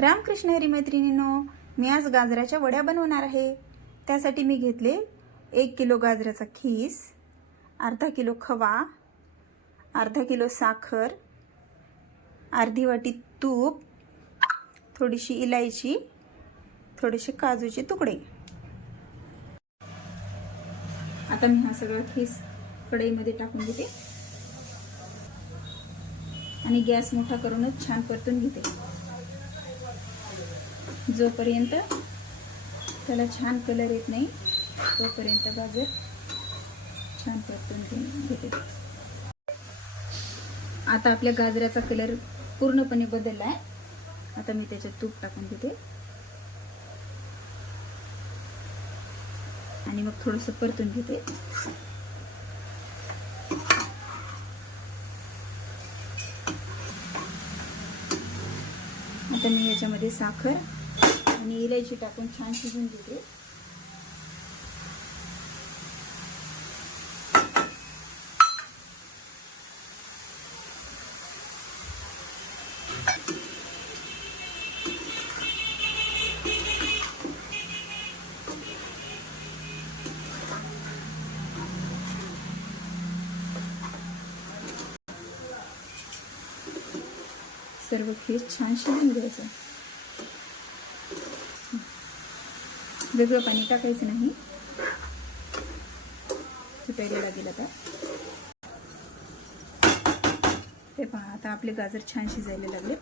रामकृष्ण हरी मैत्रिणींनो, मी आज गाजराच्या वड्या बनवणार आहे। त्यासाठी मी घेतले 1 किलो गाजराचा खीस, अर्धा किलो खवा, अर्धा किलो साखर, अर्धी वाटी तूप, थोडीशी इलायची, थोडेसे काजूचे तुकडे। आता मी हा सगळा खीस कढईमध्ये टाकून घेते आणि गॅस मोठा करूनच छान परतून घेते। जोपर्यंत त्याला छान कलर येत नाही तोपर्यंत गाजर छान परतून घेते। आता आपल्या गाजराचा कलर पूर्णपणे बदलला आहे। आता मी त्याच्यात तूप टाकून घेते आणि मग थोडंसं परतून घेते। आता मी याच्यामध्ये साखर आणि इलायची टाकून छान शिजवून घेते। सर्व खीर छान शिजवून घ्यायचं। वेगळं पाणी टाकायचं नाही, सुटायला लागेल। आता ते पहा, आता आपले गाजर छान शिजायला लागले।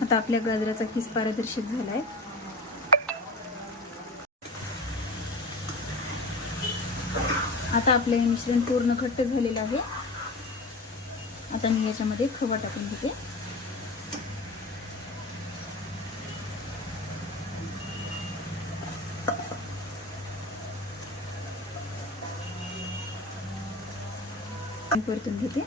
आता आपल्या गाजराचा खीस पारदर्शक झालाय। आता आपले मिश्रण पूर्ण घट्ट झालेलं आहे। आता मी याच्यामध्ये खवा टाकून घेते। परतून घेते।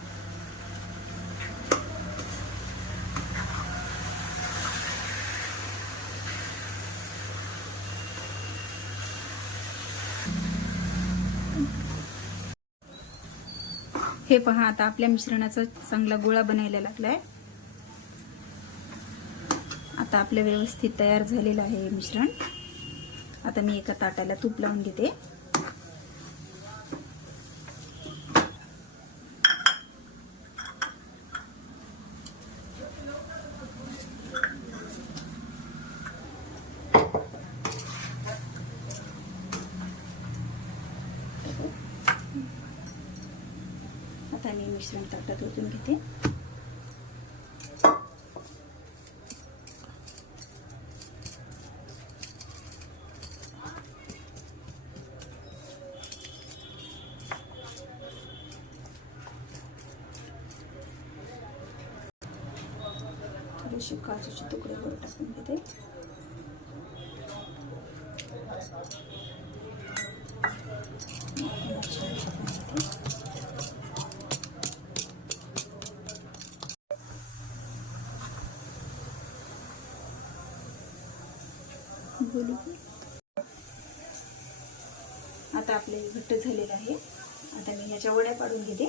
हे पहा, आता आपल्या मिश्रणाचा चांगला गोळा बनायला लागलाय। आता आपलं व्यवस्थित तयार झालेलं आहे हे मिश्रण। आता मी एका ताटाला तूप लावून घेते। आता मी मिश्रण ताटात ओतून घेते। थोडेसे काजूचे तुकडे वर टाकून घेते। आता आपले घट्ट झालेलं आहे। आता मी ह्याच्या वड्या पाडून घेते।